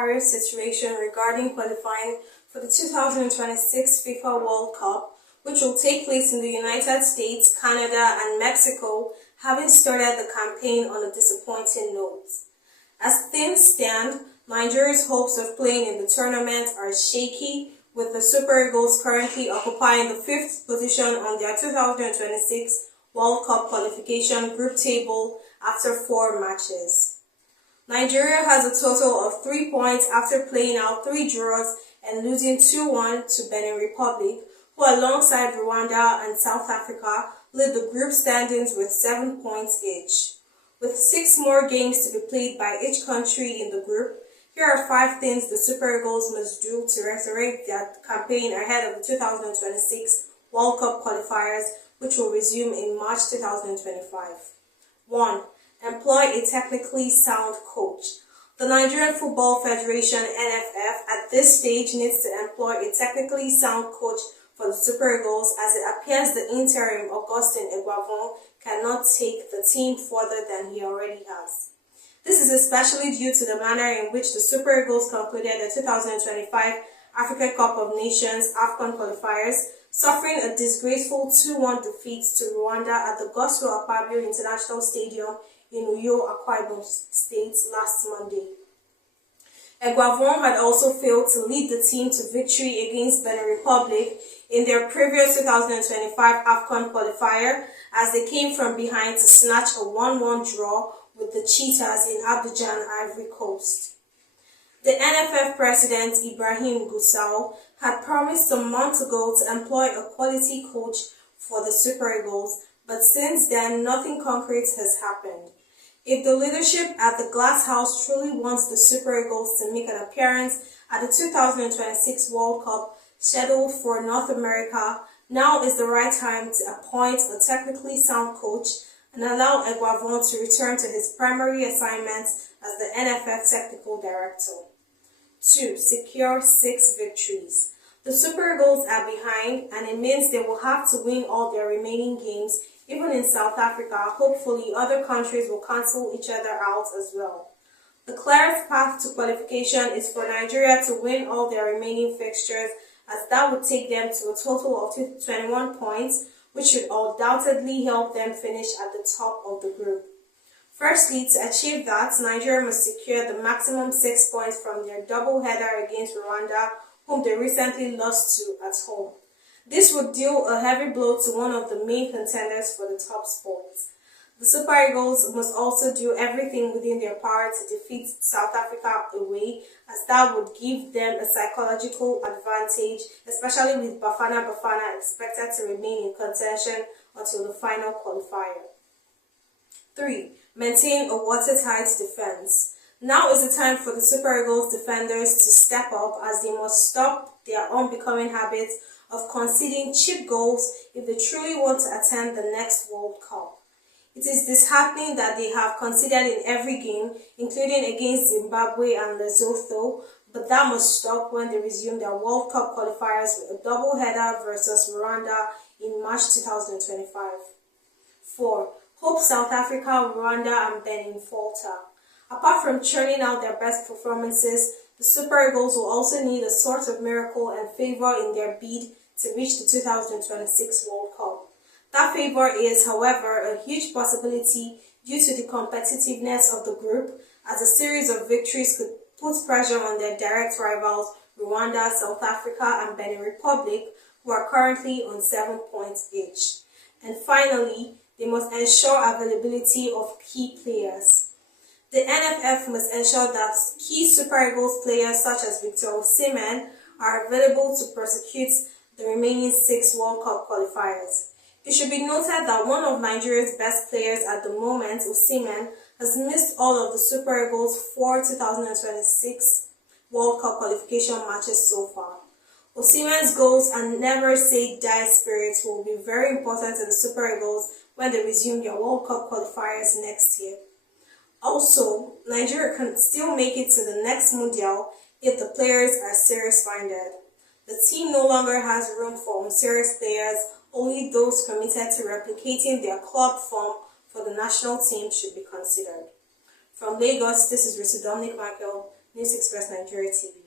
precarious situation regarding qualifying for the 2026 FIFA World Cup, which will take place in the United States, Canada, and Mexico, having started the campaign on a disappointing note. As things stand, Nigeria's hopes of playing in the tournament are shaky, with the Super Eagles currently occupying the 5th position on their 2026 World Cup qualification group table after 4 matches. Nigeria has a total of 3 points after playing out 3 draws and losing 2-1 to Benin Republic, who alongside Rwanda and South Africa lead the group standings with 7 points each. With 6 more games to be played by each country in the group, here are 5 things the Super Eagles must do to resurrect their campaign ahead of the 2026 World Cup qualifiers, which will resume in March 2025. 1. Employ a technically sound coach. The Nigerian Football Federation (NFF) at this stage needs to employ a technically sound coach for the Super Eagles, as it appears the interim Augustin Eguavoen cannot take the team further than he already has. This is especially due to the manner in which the Super Eagles concluded the 2025 African Cup of Nations (AFCON) qualifiers, suffering a disgraceful 2-1 defeat to Rwanda at the Godswill Akpabio International Stadium in Uyo, Akwa Ibom State last Monday. Eguavoen had also failed to lead the team to victory against Benin Republic in their previous 2025 AFCON qualifier, as they came from behind to snatch a 1-1 draw with the Cheetahs in Abidjan, Ivory Coast. The NFF president, Ibrahim Gusau, had promised a month ago to employ a quality coach for the Super Eagles, but since then nothing concrete has happened. If the leadership at the Glass House truly wants the Super Eagles to make an appearance at the 2026 World Cup scheduled for North America, now is the right time to appoint a technically sound coach and allow Eguavoen to return to his primary assignments as the NFF technical director. 2. Secure 6 victories. The Super Eagles are behind, and it means they will have to win all their remaining games. Even in South Africa, hopefully other countries will cancel each other out as well. The clearest path to qualification is for Nigeria to win all their remaining fixtures, as that would take them to a total of 21 points, which should undoubtedly help them finish at the top of the group. Firstly, to achieve that, Nigeria must secure the maximum 6 points from their double-header against Rwanda, whom they recently lost to at home. This would deal a heavy blow to one of the main contenders for the top spots. The Super Eagles must also do everything within their power to defeat South Africa away, as that would give them a psychological advantage, especially with Bafana Bafana expected to remain in contention until the final qualifier. 3. Maintain a watertight defense. Now is the time for the Super Eagles defenders to step up, as they must stop their unbecoming habits of conceding cheap goals if they truly want to attend the next World Cup. It is disheartening that they have conceded in every game, including against Zimbabwe and Lesotho, but that must stop when they resume their World Cup qualifiers with a double-header versus Rwanda in March 2025. 4. Hope South Africa, Rwanda, and Benin falter. Apart from churning out their best performances, the Super Eagles will also need a sort of miracle and favor in their bid to reach the 2026 World Cup. That favor is, however, a huge possibility due to the competitiveness of the group, as a series of victories could put pressure on their direct rivals Rwanda, South Africa, and Benin Republic, who are currently on 7 points each. And finally, they must ensure availability of key players. The NFF must ensure that key Super Eagles players such as Victor Osimhen are available to prosecute the remaining 6 World Cup qualifiers. It should be noted that one of Nigeria's best players at the moment, Osimhen, has missed all of the Super Eagles' 4 2026 World Cup qualification matches so far. Osimhen's goals and never say die spirit will be very important to the Super Eagles when they resume their World Cup qualifiers next year. Also, Nigeria can still make it to the next Mundial if the players are serious-minded. The team no longer has room for unserious players. Only those committed to replicating their club form for the national team should be considered. From Lagos, this is Risa Dominic Michael. News Express Nigeria TV.